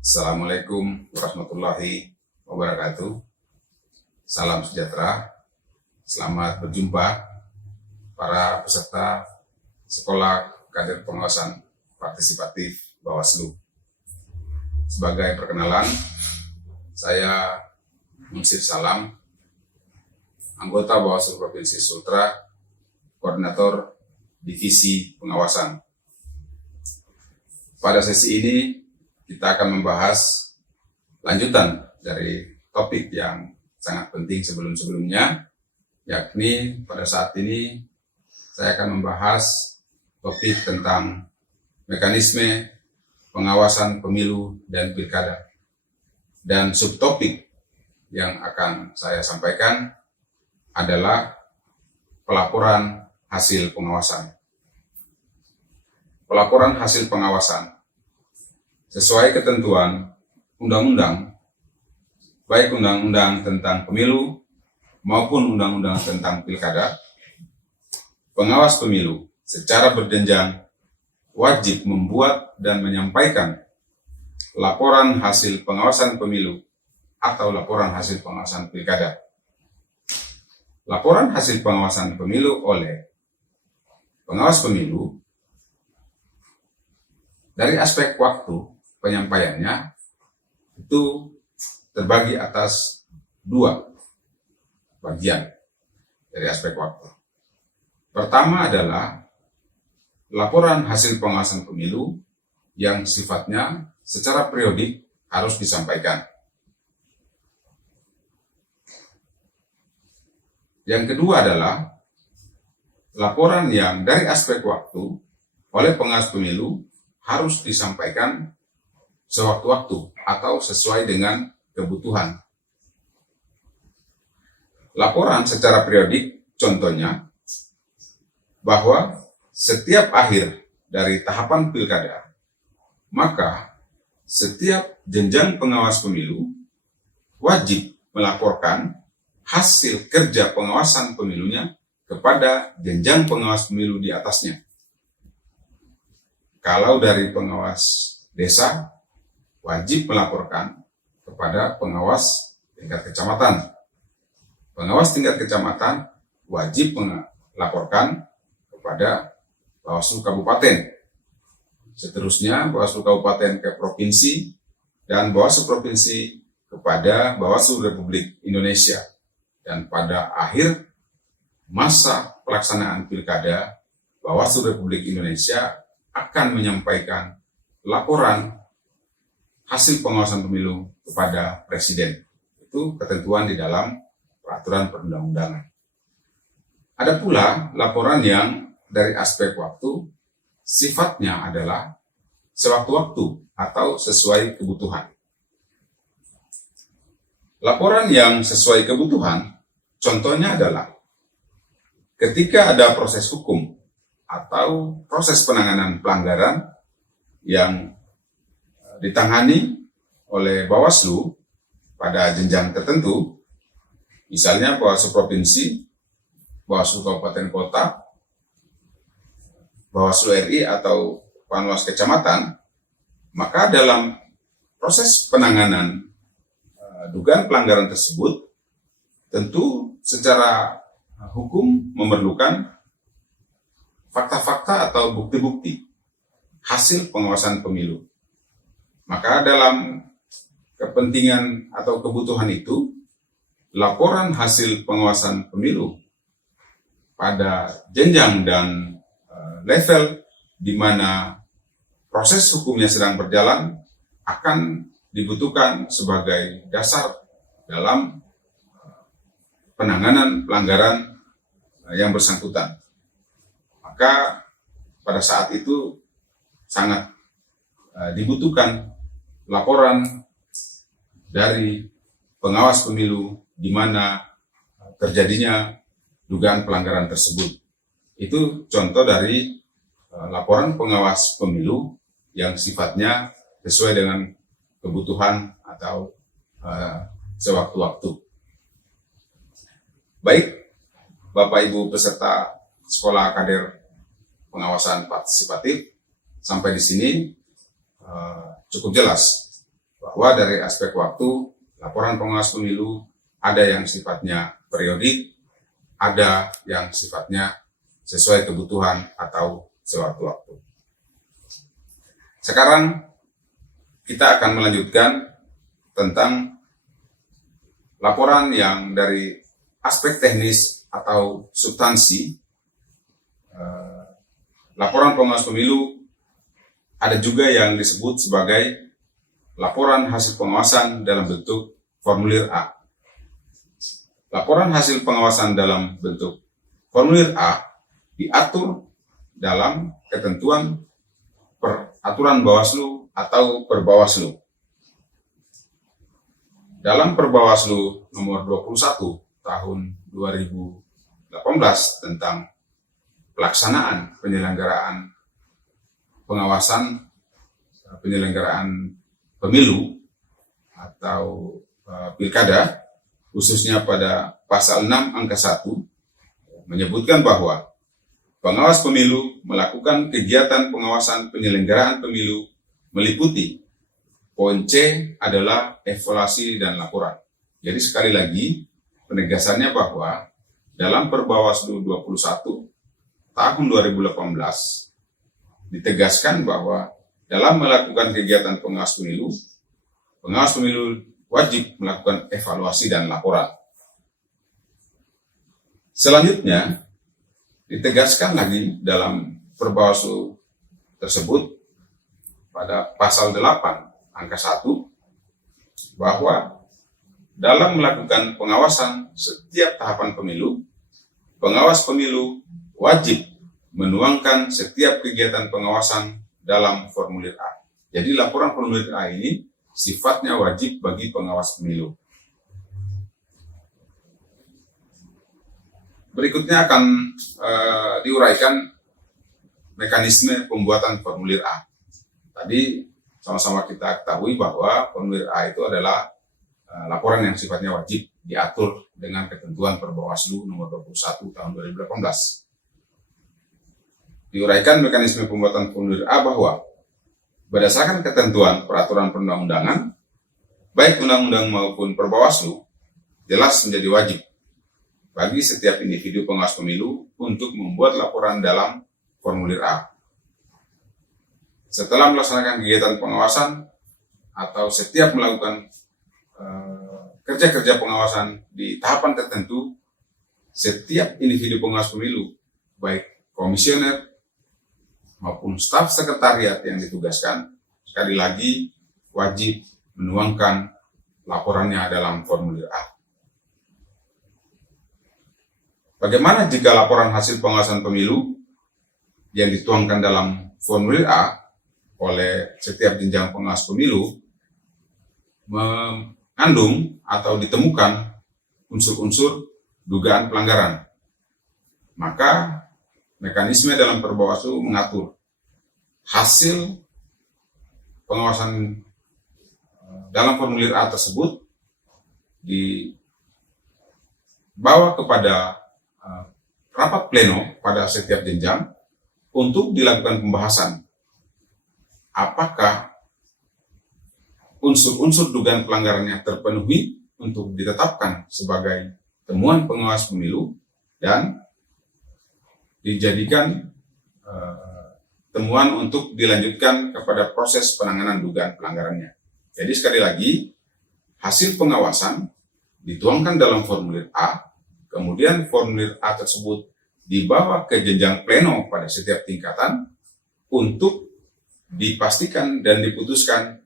Assalamualaikum warahmatullahi wabarakatuh. Salam sejahtera. Selamat berjumpa para peserta Sekolah Kader Pengawasan Partisipatif Bawaslu. Sebagai perkenalan, saya Munsir Salam, anggota Bawaslu Provinsi Sultra, Koordinator Divisi Pengawasan. Pada sesi ini kita akan membahas lanjutan dari topik yang sangat penting sebelum-sebelumnya, yakni pada saat ini saya akan membahas topik tentang mekanisme pengawasan pemilu dan pilkada. Dan subtopik yang akan saya sampaikan adalah pelaporan hasil pengawasan. Pelaporan hasil pengawasan sesuai ketentuan undang-undang, baik undang-undang tentang pemilu maupun undang-undang tentang pilkada, pengawas pemilu secara berjenjang wajib membuat dan menyampaikan laporan hasil pengawasan pemilu atau laporan hasil pengawasan pilkada. Laporan hasil pengawasan pemilu oleh pengawas pemilu dari aspek waktu penyampaiannya itu terbagi atas dua bagian dari aspek waktu. Pertama adalah laporan hasil pengawasan pemilu yang sifatnya secara periodik harus disampaikan. Yang kedua adalah laporan yang dari aspek waktu oleh pengawas pemilu harus disampaikan sewaktu-waktu atau sesuai dengan kebutuhan. Laporan secara periodik, contohnya, bahwa setiap akhir dari tahapan pilkada, maka setiap jenjang pengawas pemilu wajib melaporkan hasil kerja pengawasan pemilunya kepada jenjang pengawas pemilu di atasnya. Kalau dari pengawas desa, wajib melaporkan kepada pengawas tingkat kecamatan. Pengawas tingkat kecamatan wajib melaporkan kepada Bawaslu Kabupaten. Seterusnya, Bawaslu Kabupaten ke Provinsi, dan Bawaslu Provinsi kepada Bawaslu Republik Indonesia. Dan pada akhir masa pelaksanaan pilkada, Bawaslu Republik Indonesia akan menyampaikan laporan hasil pengawasan pemilu kepada Presiden. Itu ketentuan di dalam peraturan perundang-undangan. Ada pula laporan yang dari aspek waktu sifatnya adalah sewaktu-waktu atau sesuai kebutuhan. Laporan yang sesuai kebutuhan contohnya adalah ketika ada proses hukum atau proses penanganan pelanggaran yang ditangani oleh Bawaslu pada jenjang tertentu, misalnya Bawaslu Provinsi, Bawaslu Kabupaten Kota, Bawaslu RI atau Panwas Kecamatan, maka dalam proses penanganan dugaan pelanggaran tersebut, tentu secara hukum memerlukan fakta-fakta atau bukti-bukti hasil pengawasan pemilu. Maka dalam kepentingan atau kebutuhan itu, laporan hasil pengawasan pemilu pada jenjang dan level di mana proses hukumnya sedang berjalan akan dibutuhkan sebagai dasar dalam penanganan pelanggaran yang bersangkutan. Maka pada saat itu sangat dibutuhkan laporan dari pengawas pemilu di mana terjadinya dugaan pelanggaran tersebut. Itu contoh dari laporan pengawas pemilu yang sifatnya sesuai dengan kebutuhan atau sewaktu-waktu. Baik, Bapak Ibu peserta Sekolah Kader Pengawasan Partisipatif, sampai di sini cukup jelas bahwa dari aspek waktu, laporan pengawas pemilu ada yang sifatnya periodik, ada yang sifatnya sesuai kebutuhan atau sewaktu-waktu. Sekarang kita akan melanjutkan tentang laporan yang dari aspek teknis atau substansi. Laporan pengawas pemilu ada juga yang disebut sebagai laporan hasil pengawasan dalam bentuk formulir A. Laporan hasil pengawasan dalam bentuk formulir A diatur dalam ketentuan peraturan Bawaslu atau Perbawaslu. Dalam Perbawaslu nomor 21 tahun 2018 tentang pelaksanaan penyelenggaraan pengawasan penyelenggaraan pemilu atau pilkada, khususnya pada pasal 6 angka 1, menyebutkan bahwa pengawas pemilu melakukan kegiatan pengawasan penyelenggaraan pemilu meliputi poin C adalah evaluasi dan laporan. Jadi sekali lagi penegasannya bahwa dalam Perbawaslu 21 tahun 2018 ditegaskan bahwa dalam melakukan kegiatan pengawas pemilu wajib melakukan evaluasi dan laporan. Selanjutnya, ditegaskan lagi dalam Perbawaslu tersebut pada pasal 8 angka 1 bahwa dalam melakukan pengawasan setiap tahapan pemilu, pengawas pemilu wajib menuangkan setiap kegiatan pengawasan dalam formulir A. Jadi laporan formulir A ini sifatnya wajib bagi pengawas pemilu. Berikutnya akan diuraikan mekanisme pembuatan formulir A. Tadi sama-sama kita ketahui bahwa formulir A itu adalah laporan yang sifatnya wajib diatur dengan ketentuan Perbawaslu nomor 21 tahun 2018. Diuraikan mekanisme pembuatan formulir A bahwa berdasarkan ketentuan peraturan perundang-undangan, baik undang-undang maupun Perbawaslu, jelas menjadi wajib bagi setiap individu pengawas pemilu untuk membuat laporan dalam formulir A. Setelah melaksanakan kegiatan pengawasan atau setiap melakukan kerja-kerja pengawasan di tahapan tertentu, setiap individu pengawas pemilu, baik komisioner maupun staf sekretariat yang ditugaskan, sekali lagi wajib menuangkan laporannya dalam formulir A. Bagaimana jika laporan hasil pengawasan pemilu yang dituangkan dalam formulir A oleh setiap jenjang pengawas pemilu mengandung atau ditemukan unsur-unsur dugaan pelanggaran? Maka mekanisme dalam Perbawaslu mengatur hasil pengawasan dalam formulir A tersebut dibawa kepada rapat pleno pada setiap jenjang untuk dilakukan pembahasan apakah unsur-unsur dugaan pelanggarannya terpenuhi untuk ditetapkan sebagai temuan pengawas pemilu dan dijadikan temuan untuk dilanjutkan kepada proses penanganan dugaan pelanggarannya. Jadi sekali lagi, hasil pengawasan dituangkan dalam formulir A, kemudian formulir A tersebut dibawa ke jenjang pleno pada setiap tingkatan untuk dipastikan dan diputuskan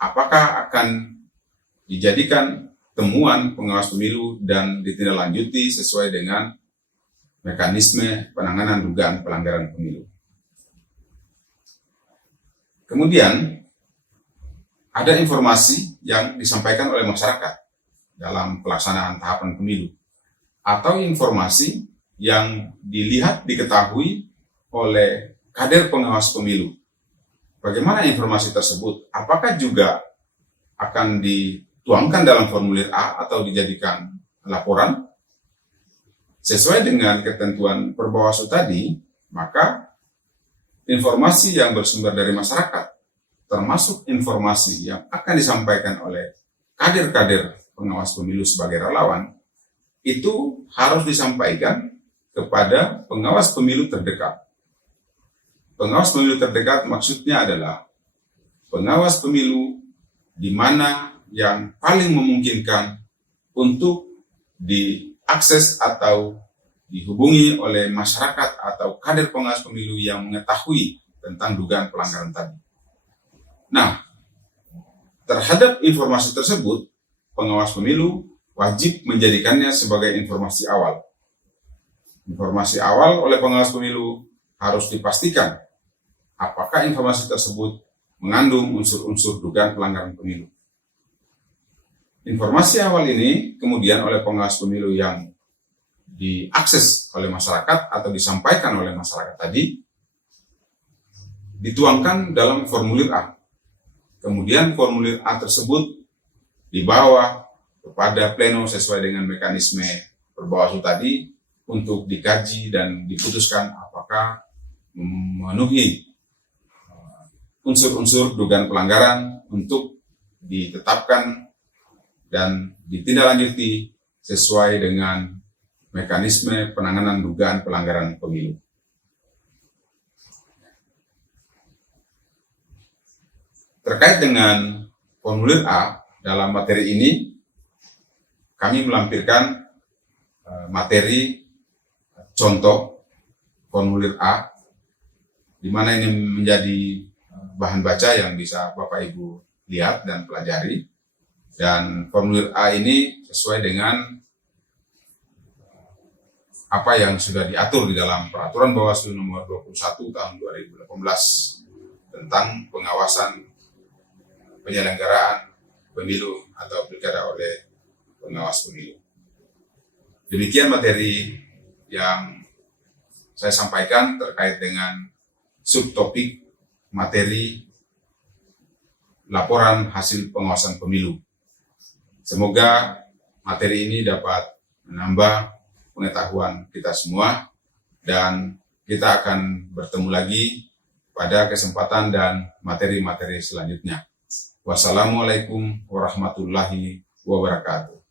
apakah akan dijadikan temuan pengawas pemilu dan ditindaklanjuti sesuai dengan mekanisme penanganan dugaan pelanggaran pemilu. Kemudian, ada informasi yang disampaikan oleh masyarakat dalam pelaksanaan tahapan pemilu, atau informasi yang dilihat diketahui oleh kader pengawas pemilu. Bagaimana informasi tersebut? Apakah juga akan dituangkan dalam formulir A atau dijadikan laporan? Sesuai dengan ketentuan Perbawaslu tadi, maka informasi yang bersumber dari masyarakat termasuk informasi yang akan disampaikan oleh kader-kader pengawas pemilu sebagai relawan, itu harus disampaikan kepada pengawas pemilu terdekat. Pengawas pemilu terdekat maksudnya adalah pengawas pemilu di mana yang paling memungkinkan untuk diakses atau dihubungi oleh masyarakat atau kader pengawas pemilu yang mengetahui tentang dugaan pelanggaran tadi. Nah, terhadap informasi tersebut, pengawas pemilu wajib menjadikannya sebagai informasi awal. Informasi awal oleh pengawas pemilu harus dipastikan apakah informasi tersebut mengandung unsur-unsur dugaan pelanggaran pemilu. Informasi awal ini kemudian oleh pengawas pemilu yang diakses oleh masyarakat atau disampaikan oleh masyarakat tadi dituangkan dalam formulir A. Kemudian formulir A tersebut dibawa kepada pleno sesuai dengan mekanisme perbawaslu tadi untuk dikaji dan diputuskan apakah memenuhi unsur-unsur dugaan pelanggaran untuk ditetapkan dan ditindaklanjuti sesuai dengan mekanisme penanganan dugaan pelanggaran pemilu. Terkait dengan formulir A, dalam materi ini kami melampirkan materi contoh formulir A, di mana ini menjadi bahan baca yang bisa Bapak Ibu lihat dan pelajari. Dan formulir A ini sesuai dengan apa yang sudah diatur di dalam Peraturan Bawaslu Nomor 21 Tahun 2018 tentang pengawasan penyelenggaraan pemilu atau pilkada oleh pengawas pemilu. Demikian materi yang saya sampaikan terkait dengan subtopik materi laporan hasil pengawasan pemilu. Semoga materi ini dapat menambah pengetahuan kita semua dan kita akan bertemu lagi pada kesempatan dan materi-materi selanjutnya. Wassalamualaikum warahmatullahi wabarakatuh.